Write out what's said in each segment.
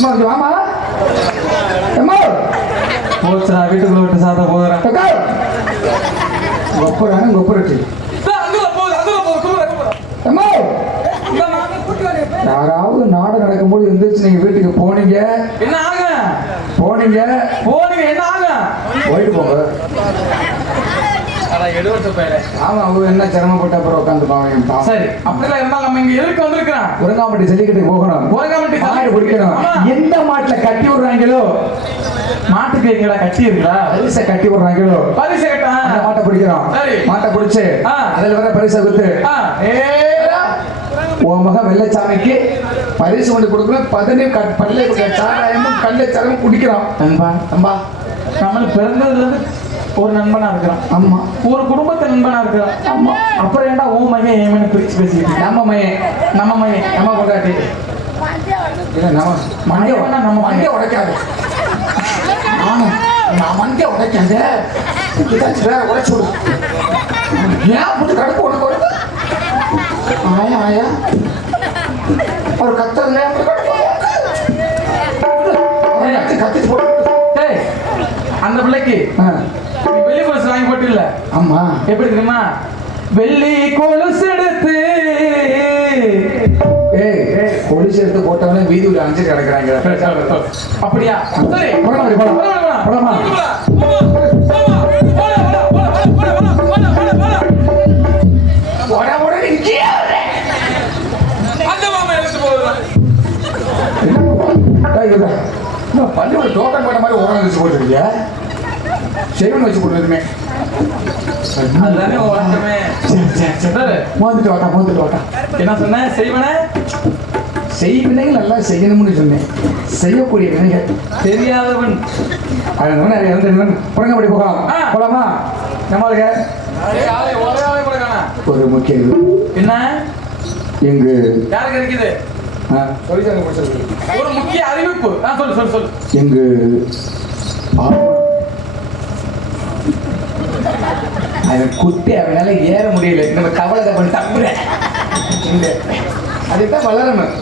வாமா. அம்மா போச்சு நான் வீட்டுக்குள்ள விட்டு கொப்புரட்டு அம்மா யாராவது நாடு நடக்கும்போது எந்திரிச்சு நீங்க வீட்டுக்கு போனீங்க? என்ன ஆக? போனீங்க? போனீங்க என்ன ஆக? போயிட்டு போங்க. ஆமா அவங்க என்ன சிரமப்பட்டு அப்புறம் உட்காந்து பாவம் சரி அப்படிலாம் இருந்தாலும் நம்ம இங்க எதுக்கு வந்திருக்கிறோம்? உறங்காமட்டி ஜல்லிக்கட்டுக்கு போகணும். உறங்காமட்டி மாடு பிடிக்கணும். எந்த மாட்டுல கட்டி விடுறாங்களோ? மாட்டுக்கு எங்கடா கட்டி இருக்கா பரிசை கட்டி விடுறாங்களோ? பரிசு அந்த கேட்டான் மாட்டை பிடிக்கிறோம். சரி. மாட்டை பிடிச்சு. அதுல வர பரிசை நேரா உன் மகன் வெள்ளச்சாமிக்கு பரிசு கொண்டு கொடுக்கணும். பதினே க- பல்லை சாராயமும் கள்ளச்சாரமும் குடிக்கிறோம். நண்பா. அம்மா நம்மளுக்கு பிறந்ததுல இருந்து ஒரு நண்பனா இருக்கிறான். அம்மா ஒரு குடும்பத்து நண்பனா இருக்கிறான். அம்மா அப்புறம் ஏன்டா மகன் என் மகன் பிரிச்சு பேசிக்கிட்டு? நம்ம மையன் நம்ம மகன் நம்ம கொண்டாட்டி இல்ல நம்ம மண்டிய வேணா நம்ம மண்டிய உடைக்காது. நானும் நான் மண்டிய உடைக்காத உடைச்சு விடு ஏன் புட்டு கடுப்பு உனக்கு வருது ஆயா ஆயா. ஒரு கத்துறது கத்திச்சு போட்டு டேய் அந்த பிள்ளைக்கு வாங்கி போட்டு இல்ல ஆமா. எப்படி தெரியுமா? வெள்ளி கொலுசு எடுத்து. போலீஸ் எடுத்து போட்டவனே வீதியில் அஞ்சு கிடக்குறாங்க. அப்படியா? சரி. மாமா எடுத்து போகுது பள்ளியோட டோக்கன் போட்ட மாதிரி உரம் வச்சு போட்டுருக்கிய? செவன் வச்சு போட்டுருமே சரி. மோந்துட்டு வாட்டா மோந்துட்டு வாட்டா என்ன சொன்ன? செய்வன? செய் வினைகள் நல்லா செய்யணும்னு சொன்னேன். செய்யக்கூடிய வினைகள் தெரியாதவன். இறந்து புறங்கப்படி போகலாம். ஆ. போலாமா? நம்மளுக்கு ஒரே முக்கிய என்ன? எங்கு யாருக்கு இருக்குது? ஒரு முக்கிய அறிவிப்பு. சொல்லு சொல்லு சொல்லு. எங்கு ஆ- அவன் குட்டி அவனால ஏற முடியல. நம்ம கவலை பண்ணி தப்புற அதுதான் வளரணும்.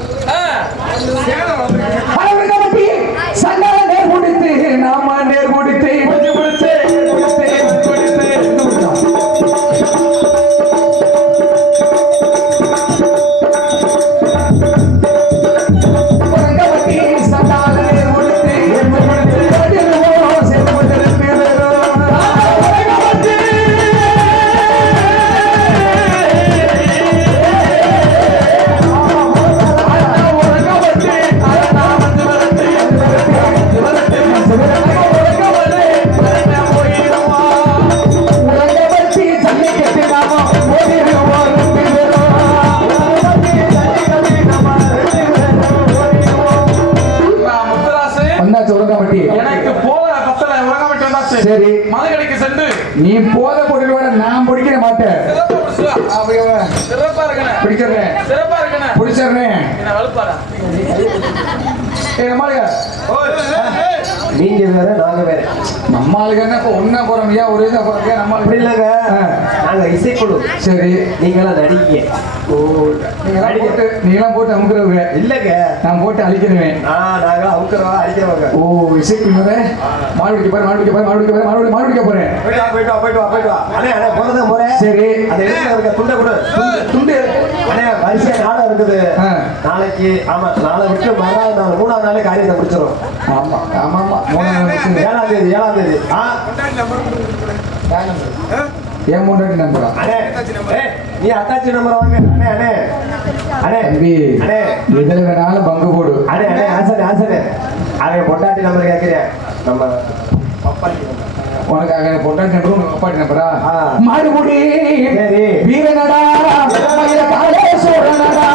நேர் முடித்து நாம நீங்க வேற நாங்க வேற. நம்ம ஆளுங்க என்ன? இப்போ ஒன்னா போறோம். ஐயா ஒரே தான் போறோம் ஐயா நம்ம அப்படி இல்லைங்க. நாங்க இசைக்குழு சரி. நீங்களாம் நடிங்க ஓ நீங்களாம் போட்டு நீங்களாம் போட்டு அமுக்குறவங்க. இல்லைங்க. நான் போட்டு அழிக்கிறேன் நான் நாங்க அவுக்கிறவா அடிக்கிறவங்க ஓ இசைக்குள்ளே மாடு பிடிக்க போறேன் மாடு பிடிக்க போறேன் மாடு பிடிக்க போறேன் மாடு மாடு பிடிக்க போறேன். போயிட்டு வா போயிட்டு வா போயிட்டு வா போயிட்டு வா. அண்ணே அண்ணே போறதா போறேன். சரி. அந்த இடத்துல இருக்க துண்டை கொடு. துண்டு அண்ணே வரிசையா நாடகம் இருக்குது. ஆ. நாளைக்கு ஆமா நாளை விட்டு மறுநாள் நாள் மூணாவது நாளே காரியத்தை முடிச்சிடும் ஆமா ஆமா ஆமா. மூணாவது நிமிஷம். ஏழாம் தேதி ஏழாம் தேதி. ஆ ஏன் மூணாட்டி நம்புறா அண்ணே நீ அத்தாச்சி நம்பர் வாங்க. அண்ணே அண்ணே. அண்ணே. தம்பி அண்ணே. எதுல வேணாலும் பங்கு போடு. அண்ணே அண்ணே ஆசனே ஆசனே அவன் பொண்டாட்டி நம்பர் கேட்கிறேன் நம்ம பப்பாட்டி நம்பர் உனக்காக பொண்டாட்டி நம்பரும் உனக்கு அப்பாட்டி நம்பரா ஆ. மாடுபுடி சரி. வீரனடா மயில காலே சோழனடா.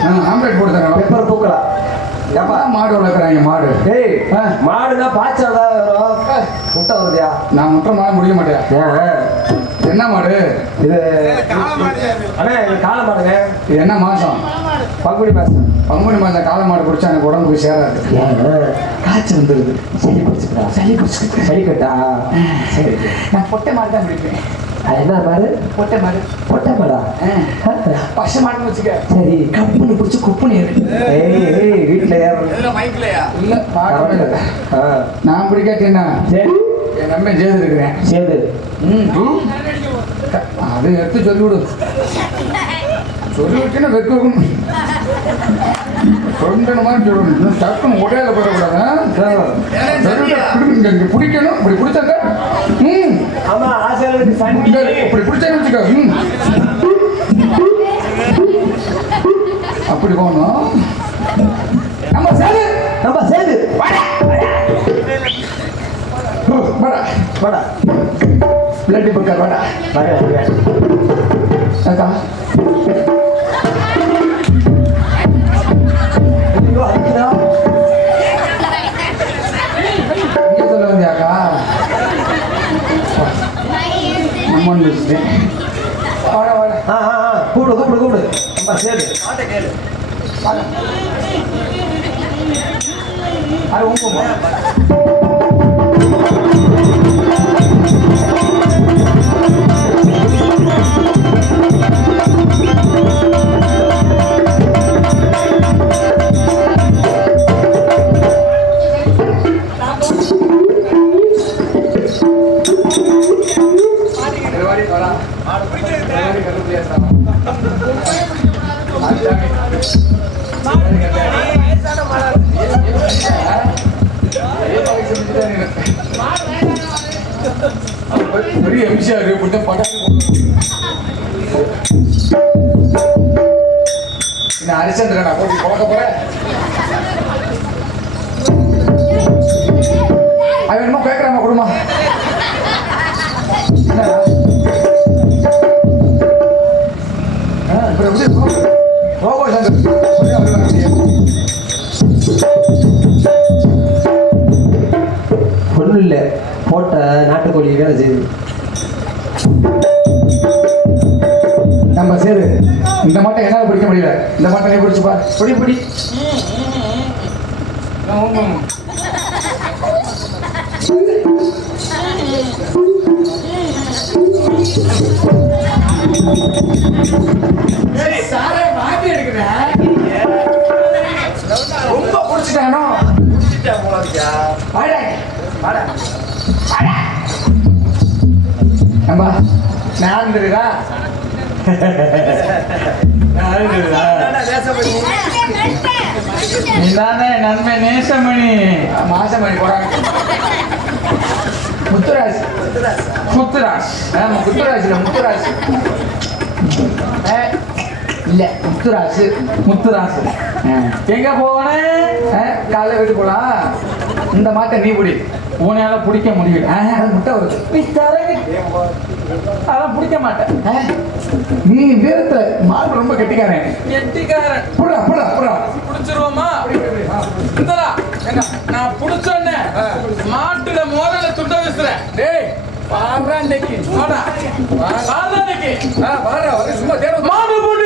ஆ, ஆம்லெட் போட்டு தரேன் பெப்பர் தூக்கலாம் ஏப்பா எப்பா மாடு வளர்க்குறாங்க மாடு? டேய் ஆ. மாடுனா பாய்ச்சல் தான் வரும் முட்டை வருதியா? நான் முட்டை மாடு முடிக்க மாட்டேன். என்ன மாடு? இது அண்ணா இது காளை மாடுங்க. இது என்ன மாசம்? பங்குனி மாசம். பங்குனி மாதம் காளை மாடு குடிச்சா எனக்கு உடம்புக்கு சேராது. காய்ச்சல் வந்துருது. சளி பிடிச்சிக்கிறா சளி பிடிச்சிக்கிட்டு சளி கட்டா? சரி. நான் பொட்டை மாடு தான் பிடிப்பேன் என்ன மாடு பொட்டை மாடு. பொட்டை மாடா? பசை மாடுன்னு வச்சுக்க. சரி. கப்புன்னு பிடிச்சி குப்புன்னு ஏறு. ஏய் ஏய் வீட்டில் இல்ல பார்க்கவே இல்லை நான் பிடிக்காட்டினா சரி. என் நம்பி ஜெயிது இருக்கிறேன். ம். க- அது எடுத்து சொல்லிவிடு. சொல்லி விட்டுன்னா வெக்க வைக்கணும் சொல்லணுமா சொல்லணும் டக்குன்னு உடையாத போடக்கூடாது இங்க பிடிக்கணும். இப்படி பிடிச்சாங்க ம். இப்படி பிடிச்சாங்க வச்சுக்கோ? ம். அப்படி போகணும் நம்ம சேரு. நம்ம சேது வாடா. வாடா. வாடா. பிளட்டி பக்கர் வாடா. கூப்பிடு நம்ம சேது அது உங்க சாரே மாட்டி எடுக்கிறேன் ரொம்ப பிடிச்சிட்டானோ வாடா. வாடா. வாடா. நம்ம நான் தெரியுதா நான் தெரியுதா நீதானே நன்மை நேசமணி. மாசம் பண்ணி போறாங்க. முத்துராஜ். ஆமா இல்ல முத்துராஜ் முத்துராஜ் எங்க போனேன் ஏ, காலைல வீட்டு போலாம். இந்த மாட்டை நீ பிடி. உன்னால பிடிக்க முடியல. முட்டை வருது அதான் பிடிக்க மாட்டேன். நீ வீரத்துல மாடு ரொம்ப கெட்டிக்காரன். எட்டிக்காரன் புடா புடா புடா புடிச்சிருவோமா? இந்தடா. என்ன நான் புடிச்சோன்னே மாட்டுல மோதல துண்ட வீசுறேன். டேய் பாடுறா இன்னைக்கு. வாடா. வாடா. இன்னைக்கு. ஆ பாடுறா ஒரு சும்மா தேடும் மாடுபுடி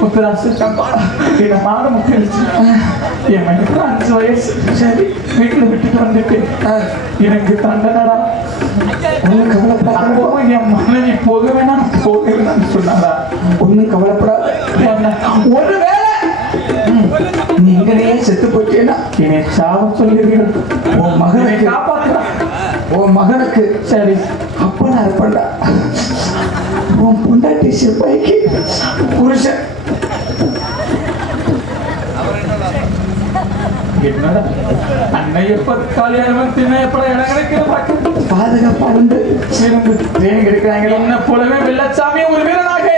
முத்துராசு என்னை மாடு முட்டி என் மனைக்கு அஞ்சு வயசு சரி வீட்டுல விட்டுட்டு வந்துட்டேன் எனக்கு தண்டனடா ஒன்றும் கவலைப்படாத என் மனைவி போக வேணாம் போக வேணாம்னு சொன்னாடா ஒன்றும் கவலைப்படாத என்ன ஒருவேளை செத்து போயிட்டேன்னா என்னை சாவ சொல்லிருக்கிறது உன் மகனை மகனுக்கு உன் மகனுக்கு சரி அப்பனா இருப்பண்டா உன் பொண்டாட்டி சிப்பாய்க்கு புருஷன். என்னடா? அன்னை எப்ப கல்யாணம் தின்ன எப்பட இடம் கிடைக்கிற பாக்கு பாதுகாப்பா இருந்து. இருந்து ட்ரெயினிங் எடுக்கிறாங்களே என்ன போலவே வெள்ளச்சாமி ஒரு வீரனாக.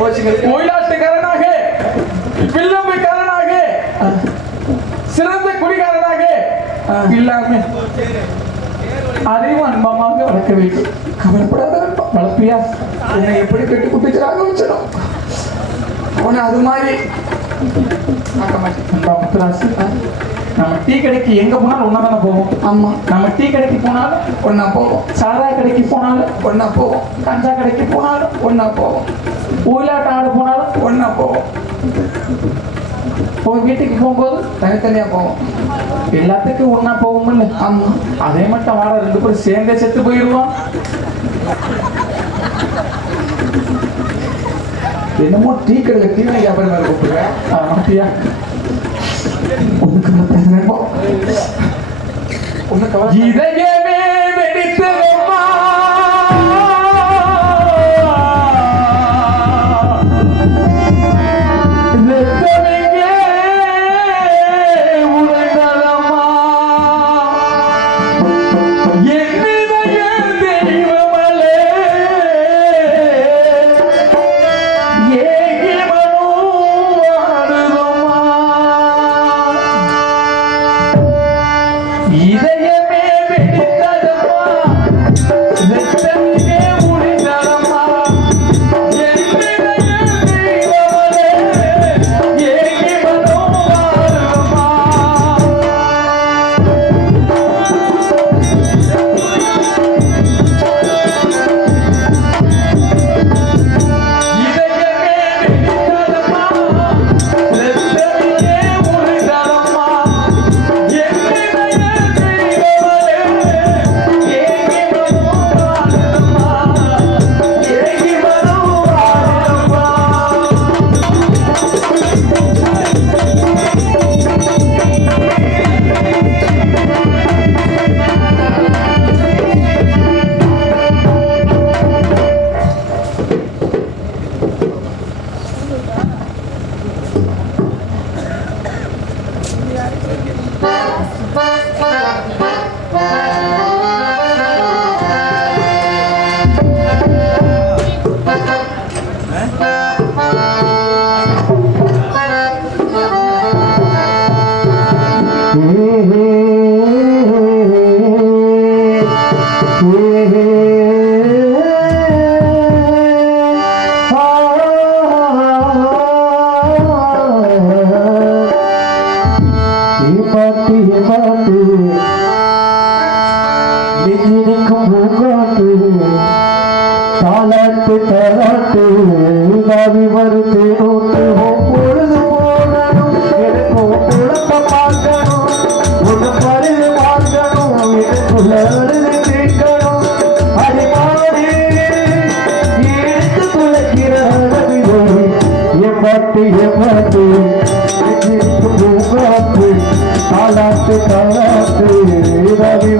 கோச்சிங் ஒயிலாட்டுக்காரனாக. வில்லம்பிக்காரனாக. சிறந்த குடிகாரனாக. இல்லாம. அதையும் அன்பமாக வளர்க்க வேண்டும். கவலைப்படாத. வளர்ப்பியா? உன்னை எப்படி கட்டி குட்டிக்கிறாங்க வச்சிடும் அவனை அது மாதிரி. நம்ம டீ கடைக்கு எங்க போனாலும் ஒன்னா தானே போவோம். ஆமா. நம்ம டீ கடைக்கு போனாலும் ஒன்னா போவோம். சாராய கடைக்கு போனாலும் ஒன்னா போவோம். கஞ்சா கடைக்கு போனாலும் ஒன்னா போவோம். ஒயிலாட்டம் ஆட போனாலும் ஒன்னா போவோம். உங்க வீட்டுக்கு போகும்போது தனித்தனியாக போவோம். எல்லாத்துக்கும் ஒன்றா போகும்ல ஆமா அதே மட்டும் வாட ரெண்டு பேரும் சேர்ந்தே செத்து போயிருவோம். என்னமோ டீ கடையில் டீ வியாபாரம் வேறு கூப்பிடுறேன் அப்படியா? ஒன்று கவலைப்படாத நண்பா ஒண்ணு கவலை இதயமே வெடித்ததம்மா என் பாட்டு என் பாட்டு நெஞ்சிருக்கும் பூங்காட்டு தாலாட்டு தாலாட்டு தாவி